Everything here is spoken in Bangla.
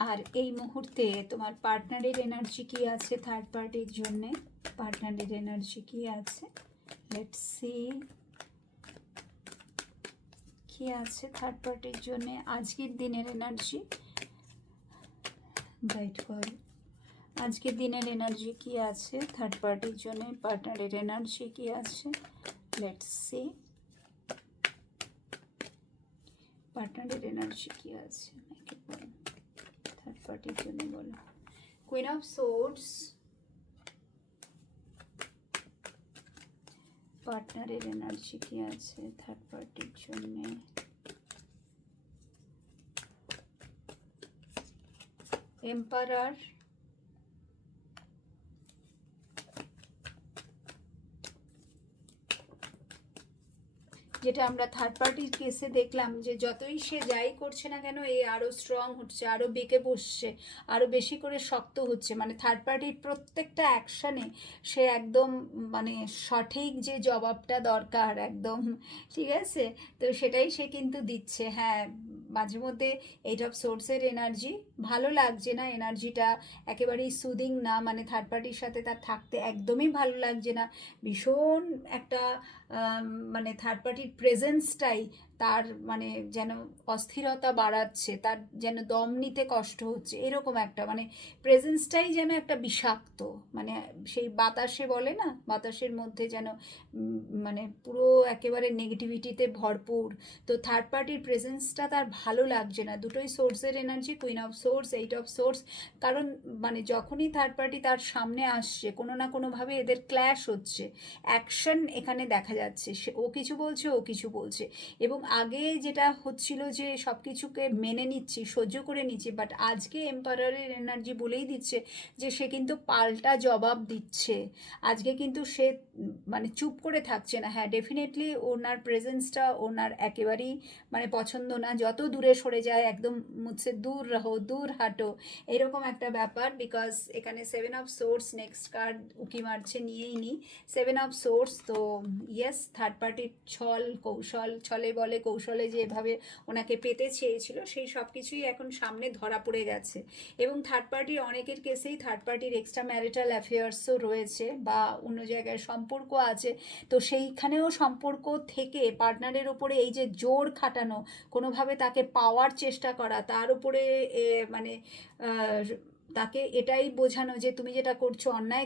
আর এই মুহূর্তে তোমার পার্টনারের এনার্জি কি আছে থার্ড পার্টির জন্যে? পার্টনারের এনার্জি কি আছে? লেটস সি কি আছে থার্ড পার্টির জন্যে আজকের দিনের এনার্জি। গাইড করো, আজকের দিনের এনার্জি কি আছে থার্ড পার্টির জন্য? পার্টনারের এনার্জি কি আছে? লেটস সি পার্টনারের এনার্জি কি আছে থার্ড পার্টির জন্য, বলো। কুইন অফ সোর্ডস, পার্টনারের এনার্জি কি আছে থার্ড পার্টির জন্য? এম্পারার, যেটা আমরা থার্ড পার্টির কেসে দেখলাম যে যতই সে যাই করছে না কেন এ আরও স্ট্রং হচ্ছে, আরও বেঁকে বসছে, আরও বেশি করে শক্ত হচ্ছে। মানে থার্ড পার্টির প্রত্যেকটা অ্যাকশানে সে একদম মানে সঠিক যে জবাবটা দরকার একদম, ঠিক আছে, তো সেটাই সে কিন্তু দিচ্ছে। হ্যাঁ, মাঝে মধ্যে এইট অফ সোর্সের এনার্জি ভালো লাগছে না, এনার্জিটা একেবারেই সুদিং না, মানে থার্ড পার্টির সাথে তার থাকতে একদমই ভালো লাগছে না। ভীষণ একটা মানে থার্ড পার্টির প্রেজেন্সটাই তার মানে যেন অস্থিরতা বাড়াচ্ছে, তার যেন দম নিতে কষ্ট হচ্ছে, এরকম একটা মানে প্রেজেন্সটাই যেন একটা বিষাক্ত, মানে সেই বাতাসে বলে না, বাতাসের মধ্যে যেন মানে পুরো একেবারে নেগেটিভিটিতে ভরপুর। তো থার্ড পার্টির প্রেজেন্সটা তার ভালো লাগছে না। দুটোই সোর্সের energy, queen of swords, eight of swords. কারণ মানে যখনই থার্ড পার্টি তার সামনে আসছে কোনো না কোনোভাবে এদের ক্ল্যাশ হচ্ছে, অ্যাকশন এখানে দেখা যাচ্ছে, সে ও কিছু বলছে ও কিছু বলছে। এবং আগে যেটা হচ্ছিল যে সব কিছুকে মেনে নিচ্ছি, সহ্য করে নিচ্ছি, বাট আজকে এম্পারারের এনার্জি বলেই দিচ্ছে যে সে কিন্তু পাল্টা জবাব দিচ্ছে। আজকে কিন্তু সে মানে চুপ করে থাকছে না। হ্যাঁ, ডেফিনেটলি ওনার প্রেজেন্সটা ওনার একেবারেই মানে পছন্দ না, যত দূরে সরে যায় একদম মুঝসে দূর রহো, দূর হাঁটো, এরকম একটা ব্যাপার। বিকজ এখানে seven of swords next card উকি মারছে, নিয়েই নি সেভেন অফ সোর্স। তো ইয়েস, থার্ড পার্টির ছল কৌশল, ছলে বলে কৌশলে যে এভাবে ওনাকে পেতে চেয়েছিল সেই সব কিছুই এখন সামনে ধরা পড়ে গেছে। এবং থার্ড পার্টির অনেকের কেসেই থার্ড পার্টির এক্সট্রা ম্যারিটাল অ্যাফেয়ার্সও রয়েছে বা অন্য জায়গায় সম্পর্ক আছে। তো সেইখানেও সম্পর্ক থেকে পার্টনারের ওপরে এই যে জোর খাটানো, কোনোভাবে তাকে পাওয়ার চেষ্টা করা, তার উপরে মানে তাকে এটাই বোঝানো যে তুমি যেটা করছো অন্যায়